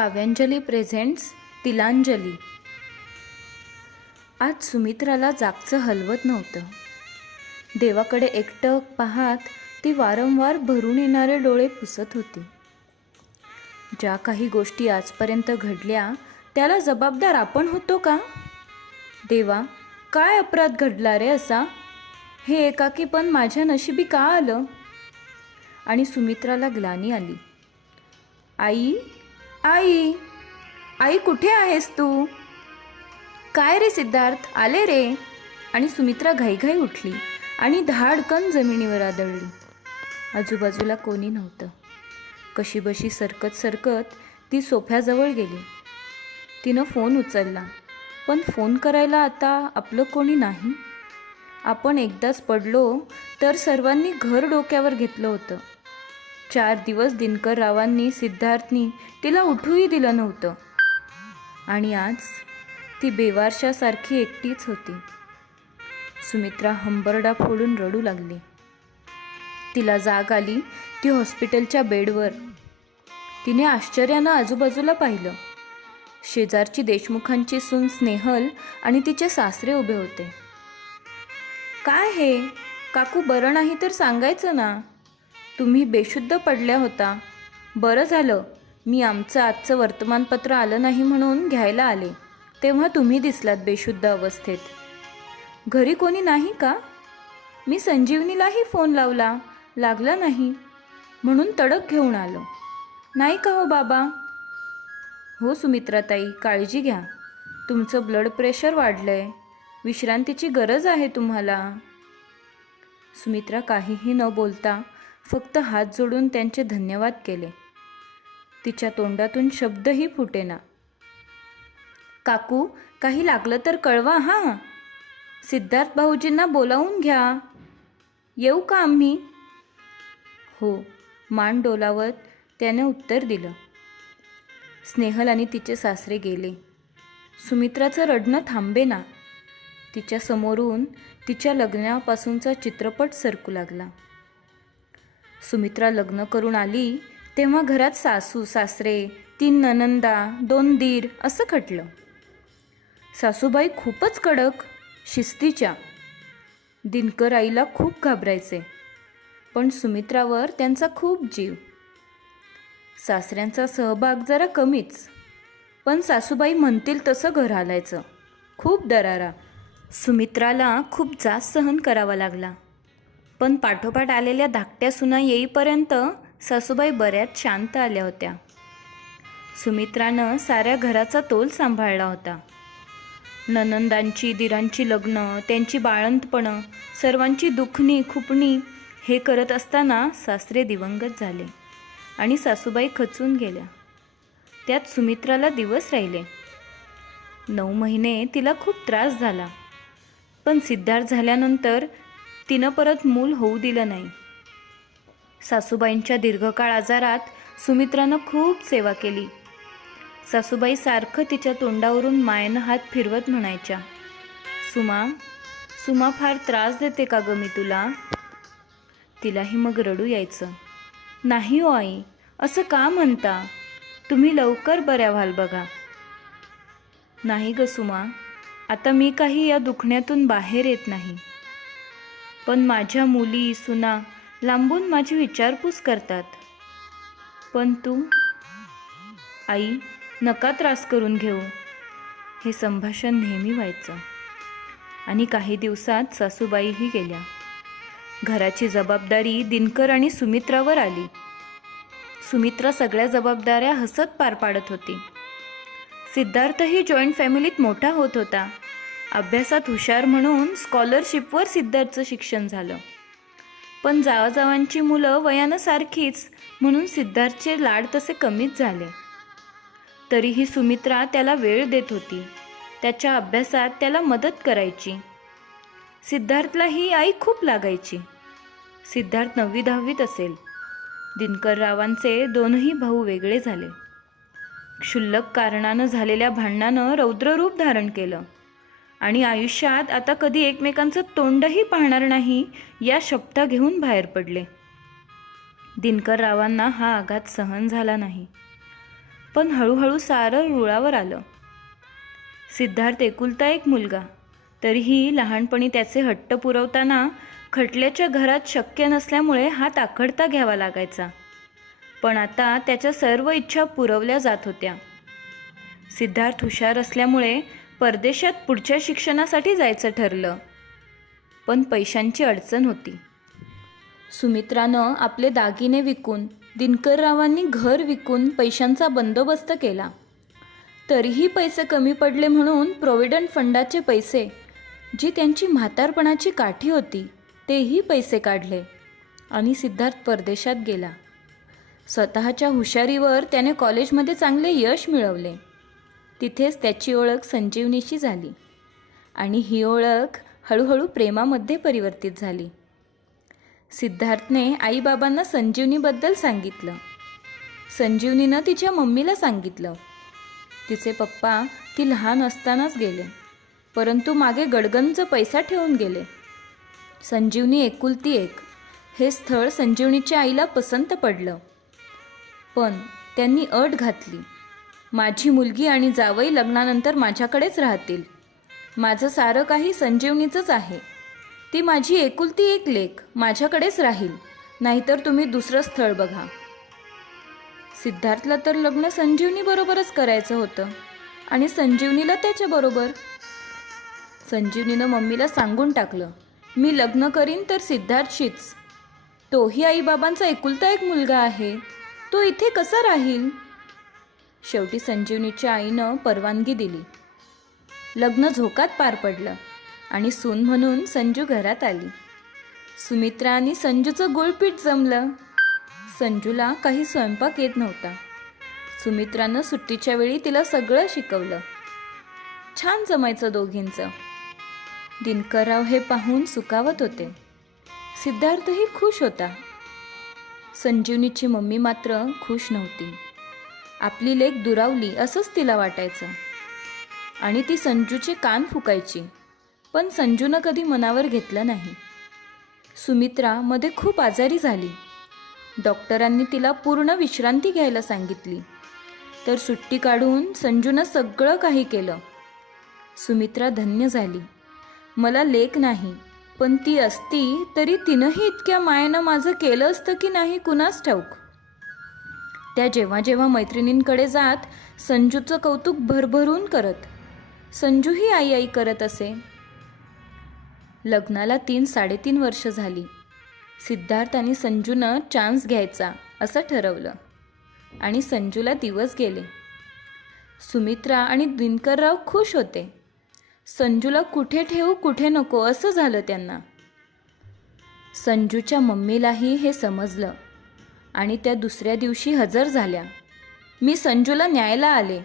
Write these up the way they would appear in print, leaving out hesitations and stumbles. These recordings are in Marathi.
काव्यांजली प्रेझेंट्स तिलांजली. आज सुमित्राला जागचं हलवत नव्हतं. देवाकडे एकटक पाहत ती वारंवार भरून येणारे डोळे पुसत होती. ज्या काही गोष्टी आजपर्यंत घडल्या त्याला जबाबदार आपण होतो का? देवा, काय अपराध घडला रे असा? हे एकाकीपण माझ्या नशिबी का आलं? आणि सुमित्राला ग्लानी आली. आई, आई, आई कुठे आहेस तू? काय रे सिद्धार्थ, आले रे. आणि सुमित्रा घाईघाई उठली आणि धाडकन जमिनीवर आदळली. आजूबाजूला कोणी नव्हतं. कशीबशी सरकत सरकत ती सोफ्याजवळ गेली. तिनं फोन उचलला, पण फोन करायला आता आपलं कोणी नाही. आपण एकदाच पडलो तर सर्वांनी घर डोक्यावर घेतलं होतं. 4 दिवस दिनकर रावांनी सिद्धार्थनी तिला उठूही दिलं नव्हतं. आणि आज ती बेवारशासारखी एकटीच होती. सुमित्रा हंबरडा फोडून रडू लागली. तिला जाग आली ती हॉस्पिटलच्या बेडवर. तिने आश्चर्यानं आजूबाजूला पाहिलं. शेजारची देशमुखांची सून स्नेहल आणि तिचे सासरे उभे होते. काय हे काकू, बरं नाही तर सांगायचं ना. तुम्ही बेशुद्ध पडल्या होता. बरं झालं मी आमचं आजचं वर्तमानपत्र आलं नाही म्हणून घ्यायला आले, तेव्हा तुम्ही दिसलात बेशुद्ध अवस्थेत. घरी कोणी नाही का? मी संजीवनीलाही फोन लावला, लागला नाही, म्हणून तडक घेऊन आलो. नाही का हो बाबा? हो सुमित्राताई, काळजी घ्या. तुमचं ब्लड प्रेशर वाढलंय, विश्रांतीची गरज आहे तुम्हाला. सुमित्रा काहीही न बोलता फक्त हात जोडून त्यांचे धन्यवाद केले. तिच्या तोंडातून शब्दही फुटेना. काकू, काही लागलं तर कळवा हां. सिद्धार्थ भाऊजींना बोलावून घ्या. येऊ का आम्ही? हो, मान डोलावत त्याने उत्तर दिलं. स्नेहल आणि तिचे सासरे गेले. सुमित्राचं रडणं थांबेना. तिच्या समोरून तिच्या लग्नापासूनचा चित्रपट सरकू लागला. सुमित्रा लग्न करून आली तेव्हा घरात सासू सासरे, 3 नणंदा, 2 दीर असं खटलं. सासूबाई खूपच कडक, शिस्तीच्या. दिनकर आईला खूप घाबरायचे, पण सुमित्रावर त्यांचा खूप जीव. सासऱ्यांचा सहभाग जरा कमीच, पण सासूबाई म्हणतील तसं घर हालायचं. खूप दरारा. सुमित्राला खूप जास्त सहन करावा लागला. पण पाठोपाठ आलेल्या धाकट्या सुना येईपर्यंत सासूबाई बऱ्याच शांत आल्या होत्या. सुमित्रानं साऱ्या घराचा तोल सांभाळला होता. नणंदांची, दिरांची लग्न, त्यांची बाळंतपणं, सर्वांची दुखणी खुपणी हे करत असताना सासरे दिवंगत झाले आणि सासूबाई खचून गेल्या. त्यात सुमित्राला दिवस राहिले. 9 महिने तिला खूप त्रास झाला, पण सिद्धार्थ झाल्यानंतर तिनं परत मूल होऊ दिलं नाही. सासूबाईंच्या दीर्घकाळ आजारात सुमित्रानं खूप सेवा केली. सासूबाई सारखं तिच्या तोंडावरून मायेनं हात फिरवत म्हणायच्या, सुमा, सुमा फार त्रास देते का गं मी तुला? तिलाही मग रडू यायचं. नाही हो आई, असं का म्हणता? तुम्ही लवकर बऱ्या व्हाल बघा. नाही ग सुमा, आता मी काही या दुखण्यातून बाहेर येत नाही, पण माझ्या मुली सुना लांबून माझी विचारपूस करतात. पण तू? आई, नका त्रास करून घेऊ. हे संभाषण नेहमी व्हायचं. आणि काही दिवसात सासूबाईही गेल्या. घराची जबाबदारी दिनकर आणि सुमित्रावर आली. सुमित्रा सगळ्या जबाबदाऱ्या हसत पार पाडत होती. सिद्धार्थही जॉईंट फॅमिलीत मोठा होत होता. अभ्यासात हुशार म्हणून स्कॉलरशिपवर सिद्धार्थचं शिक्षण झालं. पण जावाजावांची मुलं वयानं सारखीच म्हणून सिद्धार्थचे लाड तसे कमीच झाले. तरीही सुमित्रा त्याला वेळ देत होती. त्याच्या अभ्यासात त्याला मदत करायची. सिद्धार्थलाही आई खूप लागायची. सिद्धार्थ 9वी-10वीत असेल. दिनकर रावांचे 2ही भाऊ वेगळे झाले. क्षुल्लक कारणानं झालेल्या भांडणानं रौद्ररूप धारण केलं आणि आयुष्यात आता कधी एकमेकांचं तोंडही पाहणार नाही या शपथा घेऊन बाहेर पडले. दिनकर रावांना हा आघात सहन झाला नाही. पण हळूहळू सारं रुळावर आलं. सिद्धार्थ एकुलता एक मुलगा, तरीही लहानपणी त्याचे हट्ट पुरवताना खटल्याच्या घरात शक्य नसल्यामुळे हात आखडता घ्यावा लागायचा. पण आता त्याच्या सर्व इच्छा पुरवल्या जात होत्या. सिद्धार्थ हुशार असल्यामुळे परदेशात पुढच्या शिक्षणासाठी जायचं ठरलं. पण पैशांची अडचण होती. सुमित्रानं आपले दागिने विकून, दिनकररावांनी घर विकून पैशांचा बंदोबस्त केला. तरीही पैसे कमी पडले म्हणून प्रॉव्हिडंट फंडाचे पैसे, जी त्यांची म्हातारपणाची काठी होती, तेही पैसे काढले आणि सिद्धार्थ परदेशात गेला. स्वतःच्या हुशारीवर त्याने कॉलेजमध्ये चांगले यश मिळवले. तिथेच त्याची ओळख संजीवनीशी झाली आणि ही ओळख हळूहळू प्रेमामध्ये परिवर्तित झाली. सिद्धार्थने आईबाबांना संजीवनीबद्दल सांगितलं. संजीवनीनं तिच्या मम्मीला सांगितलं. तिचे पप्पा ती लहान असतानाच गेले, परंतु मागे गडगंज पैसा ठेवून गेले. संजीवनी एकुलती एक. हे स्थळ संजीवनीच्या आईला पसंत पडलं, पण त्यांनी अट घातली. माझी मुलगी आणि जावई लग्नानंतर माझ्याकडेच राहतील. माझं सारं काही संजीवनीचंच आहे. ती माझी एकुलती एक लेक माझ्याकडेच राहील, नाहीतर तुम्ही दुसरं स्थळ बघा. सिद्धार्थला तर लग्न संजीवनीबरोबरच करायचं होतं आणि संजीवनीला त्याच्याबरोबर. संजीवनीनं मम्मीला सांगून टाकलं, मी लग्न करीन तर सिद्धार्थशीच. तोही आईबाबांचा एकुलता एक मुलगा आहे, तो इथे कसा राहील? शेवटी संजीवनीच्या आईनं परवानगी दिली. लग्न झोकात पार पडलं आणि सून म्हणून संजू घरात आली. सुमित्रा आणि संजूचं गुळपीठ जमलं. संजूला काही स्वयंपाक येत नव्हता. सुमित्रानं सुट्टीच्या वेळी तिला सगळं शिकवलं. छान जमायचं दोघींचं. दिनकरराव हे पाहून सुखावत होते. सिद्धार्थही खुश होता. संजीवनीची मम्मी मात्र खुश नव्हती. आपली लेक दुरावली असंच तिला वाटायचं आणि ती संजूचे कान फुकायची, पण संजूनं कधी मनावर घेतलं नाही. सुमित्रा मध्ये खूप आजारी झाली. डॉक्टरांनी तिला पूर्ण विश्रांती घ्यायला सांगितली, तर सुट्टी काढून संजूनं सगळं काही केलं. सुमित्रा धन्य झाली. मला लेक नाही, पण ती असती तरी तिनंही इतक्या मायेनं माझं केलं असतं की नाही कुणास ठाऊक. त्या जेव्हा जेव्हा मैत्रिणींकडे जात संजूचं कौतुक भरभरून करत. संजूही आई आई करत असे. लग्नाला 3-3.5 वर्ष झाली. सिद्धार्थ आणि संजूनं चान्स घ्यायचा असं ठरवलं आणि संजूला दिवस गेले. सुमित्रा आणि दिनकरराव खुश होते. संजूला कुठे ठेवू कुठे नको असं झालं त्यांना. संजूच्या मम्मीलाही हे समजलं आणि त्या दुसऱ्या दिवशी हजर झाल्या. मी संजूला न्यायला आले.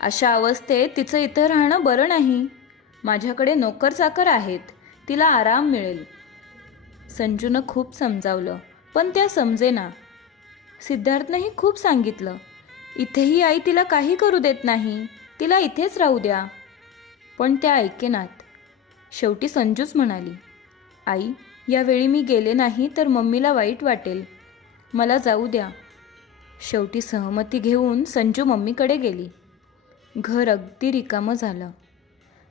अशा अवस्थेत तिचं इथं राहणं बरं नाही. माझ्याकडे नोकर चाकर आहेत, तिला आराम मिळेल. संजूनं खूप समजावलं, पण त्या समजेना. सिद्धार्थनंही खूप सांगितलं, इथेही आई तिला काही करू देत नाही, तिला इथेच राहू द्या. पण त्या ऐकेनात. शेवटी संजूच म्हणाली, आई, यावेळी मी गेले नाही तर मम्मीला वाईट वाटेल, मला जाऊ द्या. शेवटी सहमती घेऊन संजू मम्मीकडे गेली. घर अगदी रिकामं झालं.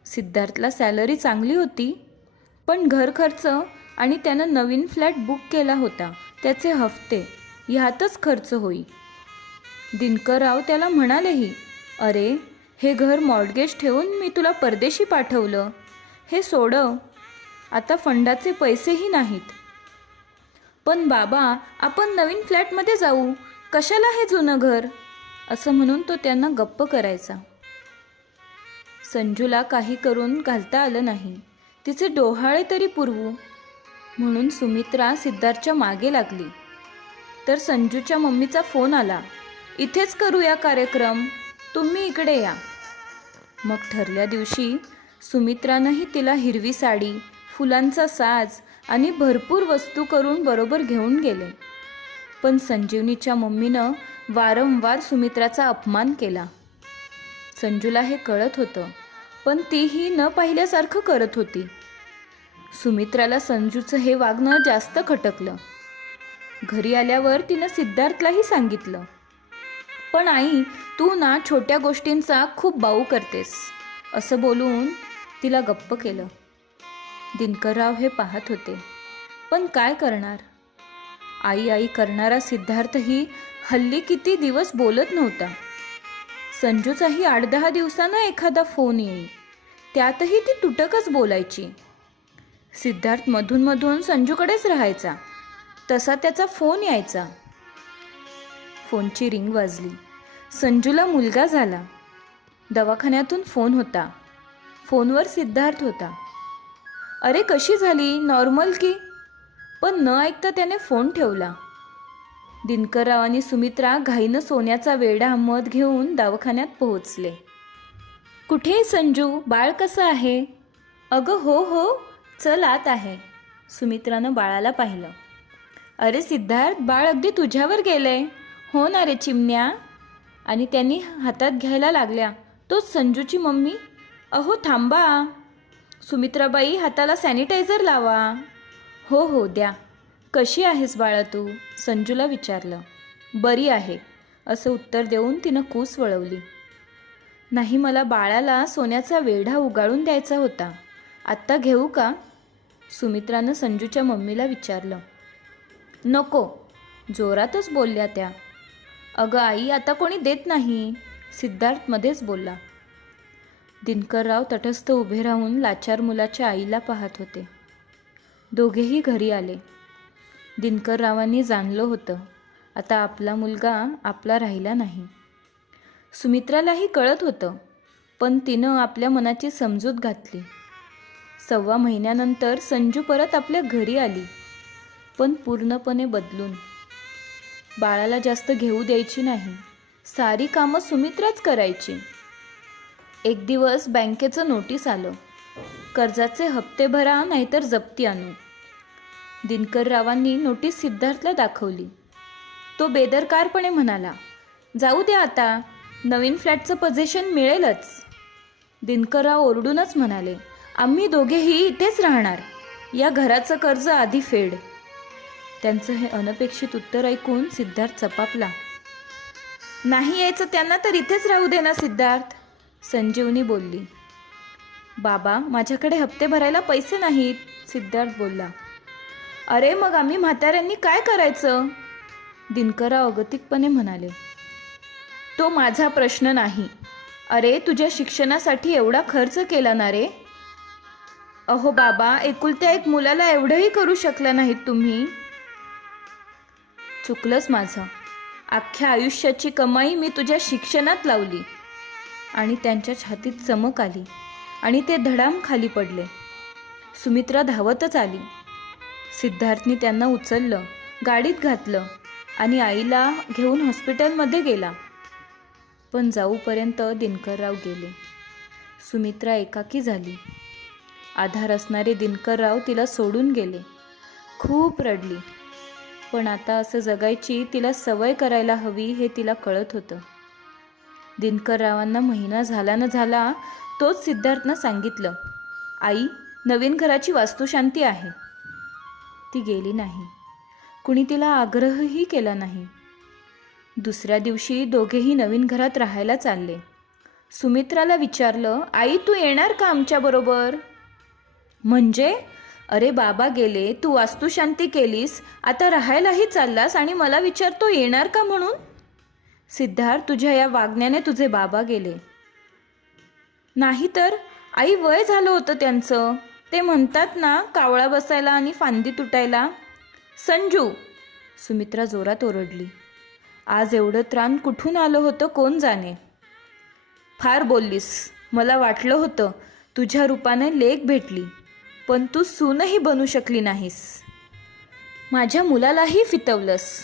सिद्धार्थला सॅलरी चांगली होती, पण घर खर्च आणि त्यानं नवीन फ्लॅट बुक केला होता, त्याचे हफ्ते ह्यातच खर्च होई. दिनकरराव त्याला म्हणालेही, अरे, हे घर मॉर्टगेज ठेवून मी तुला परदेशी पाठवलं, हे सोडव. आता फंडाचे पैसेही नाहीत. पण बाबा, आपण नवीन फ्लॅटमध्ये जाऊ, कशाला हे जुनं घर, असं म्हणून तो त्यांना गप्प करायचा. संजूला काही करून घालता आलं नाही. तिचे डोहाळे तरी पुरवू म्हणून सुमित्रा सिद्धार्थच्या मागे लागली. तर संजूच्या मम्मीचा फोन आला, इथेच करूया कार्यक्रम, तुम्ही इकडे या. मग ठरल्या दिवशी सुमित्रानंही तिला हिरवी साडी, फुलांचा साज आणि भरपूर वस्तू करून बरोबर घेऊन गेले. पण संजीवनीच्या मम्मीनं वारंवार सुमित्राचा अपमान केला. संजूला हे कळत होतं, पण तीही न पाहिल्यासारखं करत होती. सुमित्राला संजूचं हे वागणं जास्त खटकलं. घरी आल्यावर तिनं सिद्धार्थलाही सांगितलं, पण आई, तू ना छोट्या गोष्टींचा खूप बाऊ करतेस, असं बोलून तिला गप्प केलं. दिनकरराव हे पाहत होते, पण काय करणार. आई आई करणारा सिद्धार्थही हल्ली किती दिवस बोलत नव्हता. संजूचाही 8-10 दिवसांना एखादा फोन येई, त्यातही ती तुटकच बोलायची. सिद्धार्थ मधून संजूकडेच राहायचा, तसा त्याचा फोन यायचा. फोनची रिंग वाजली. संजूला मुलगा झाला. दवाखान्यातून फोन होता. फोनवर सिद्धार्थ होता. अरे कशी झाली, नॉर्मल की? पण न ऐकता त्याने फोन ठेवला. दिनकरराव आणि सुमित्रा घाईनं सोन्याचा वेडा मध घेऊन दवाखान्यात पोहोचले. कुठे संजू, बाळ कसं आहे? अगं हो, चल आत आहे. सुमित्रानं बाळाला पाहिलं. अरे सिद्धार्थ, बाळ अगदी तुझ्यावर गेलंय. हो ना रे चिमण्या. आणि त्यांनी हातात घ्यायला लागल्या. तोच संजूची मम्मी. अहो थांबा सुमित्राबाई, हाताला सॅनिटायझर लावा. हो द्या. कशी आहेस बाळा तू? संजूला विचारलं. बरी आहे, असं उत्तर देऊन तिनं कूस वळवली. नाही, मला बाळाला सोन्याचा वेढा उगाळून द्यायचा होता. आत्ता घेऊ का? सुमित्रानं संजूच्या मम्मीला विचारलं. नको, जोरातच बोलल्या त्या. अगं आई, आता कोणी देत नाही, सिद्धार्थ मध्येच बोलला. दिनकरराव तटस्थ उभे राहून लाचार मुलाच्या आईला पाहत होते. दोघेही घरी आले. दिनकररावांनी जाणलं होतं, आता आपला मुलगा आपला राहिला नाही. सुमित्रालाही कळत होतं, पण तिनं आपल्या मनाची समजूत घातली. 1.25 महिन्यानंतर संजू परत आपल्या घरी आली, पण पूर्णपणे बदलून. बाळाला जास्त घेऊ द्यायची नाही. सारी कामं सुमित्राच करायची. एक दिवस बँकेचं नोटीस आलं. कर्जाचे हप्ते भरा, नाहीतर जप्ती आणू. दिनकररावांनी नोटीस सिद्धार्थला दाखवली. तो बेदरकारपणे म्हणाला, जाऊ द्या आता, नवीन फ्लॅटचं पोझिशन मिळेलच. दिनकरराव ओरडूनच म्हणाले, आम्ही दोघेही इथेच राहणार. या घराचं कर्ज आधी फेड. त्यांचं हे अनपेक्षित उत्तर ऐकून सिद्धार्थ चपापला. नाही यायचं त्यांना तर इथेच राहू दे ना सिद्धार्थ, संजीवनी बोलली. बाबा, माझ्याकडे हप्ते भरायला पैसे नाहीत, सिद्धार्थ बोलला. अरे मग आम्ही म्हाताऱ्यांनी काय करायचं? दिनकरराव अगतिकपणे म्हणाले. तो माझा प्रश्न नाही. अरे तुझ्या शिक्षणासाठी एवढा खर्च केला ना रे. अहो बाबा, एकुलत्या एक मुलाला एवढंही करू शकला नाहीत तुम्ही. चुकलंच माझं. अख्ख्या आयुष्याची कमाई मी तुझ्या शिक्षणात लावली. आणि त्यांच्या छातीत चमक आली आणि ते धडाम खाली पडले. सुमित्रा धावतच आली. सिद्धार्थनी त्यांना उचललं, गाडीत घातलं आणि आईला घेऊन हॉस्पिटलमध्ये गेला. पण जाऊपर्यंत दिनकरराव गेले. सुमित्रा एकाकी झाली. आधार असणारे दिनकरराव तिला सोडून गेले. खूप रडली. पण आता असं जगायची तिला सवय करायला हवी हे तिला कळत होतं. दिनकररावांना महिना झाला न झाला तोच सिद्धार्थनं सांगितलं, आई, नवीन घराची वास्तुशांती आहे. ती गेली नाही. कुणी तिला आग्रहही केला नाही. दुसऱ्या दिवशी दोघेही नवीन घरात राहायला चालले. सुमित्राला विचारलं, आई तू येणार का आमच्याबरोबर? म्हणजे? अरे बाबा गेले, तू वास्तुशांती केलीस, आता राहायलाही चाललास आणि मला विचारतो येणार का म्हणून? सिद्धार्थ, तुझ्या या वागण्याने तुझे बाबा गेले. नाही तर आई, वय झालं होतं त्यांचं. ते म्हणतात ना, कावळा बसायला आणि फांदी तुटायला. संजू, सुमित्रा जोरात ओरडली. आज एवढं त्राण कुठून आलं होतं कोण जाणे. फार बोललीस. मला वाटलं होतं तुझ्या रूपाने लेक भेटली, पण तू सूनही बनू शकली नाहीस. माझ्या मुलालाही फितवलंस.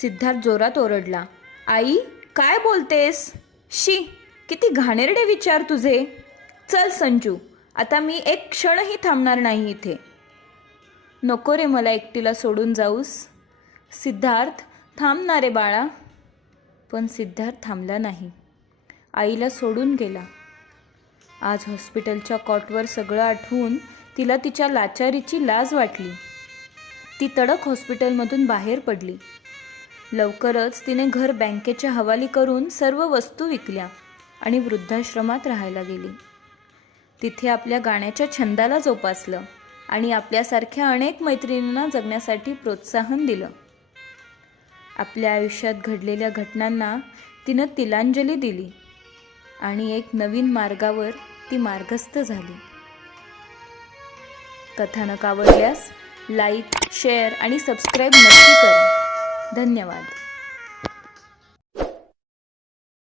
सिद्धार्थ जोरात ओरडला. आई, काय बोलतेस? शी, किती घाणेरडे विचार तुझे. चल संजू, आता मी एक क्षणही थांबणार नाही इथे. नको रे मला एकटीला सोडून जाऊस. सिद्धार्थ, थांब ना रे बाळा. पण सिद्धार्थ थांबला नाही. आईला सोडून गेला. आज हॉस्पिटलच्या कॉटवर सगळं आठवून तिला तिच्या लाचारीची लाज वाटली. ती तडक हॉस्पिटलमधून बाहेर पडली. लवकरच तिने घर बँकेच्या हवाली करून सर्व वस्तू विकल्या आणि वृद्धाश्रमात राहायला गेली. तिथे आपल्या गाण्याच्या छंदाला जोपासलं आणि आपल्यासारख्या अनेक मैत्रिणींना जगण्यासाठी प्रोत्साहन दिलं. आपल्या आयुष्यात घडलेल्या घटनांना तिनं तिलांजली दिली आणि एक नवीन मार्गावर ती मार्गस्थ झाली. कथानक आवडल्यास लाईक, शेअर आणि सबस्क्राईब नक्की करा. धन्यवाद.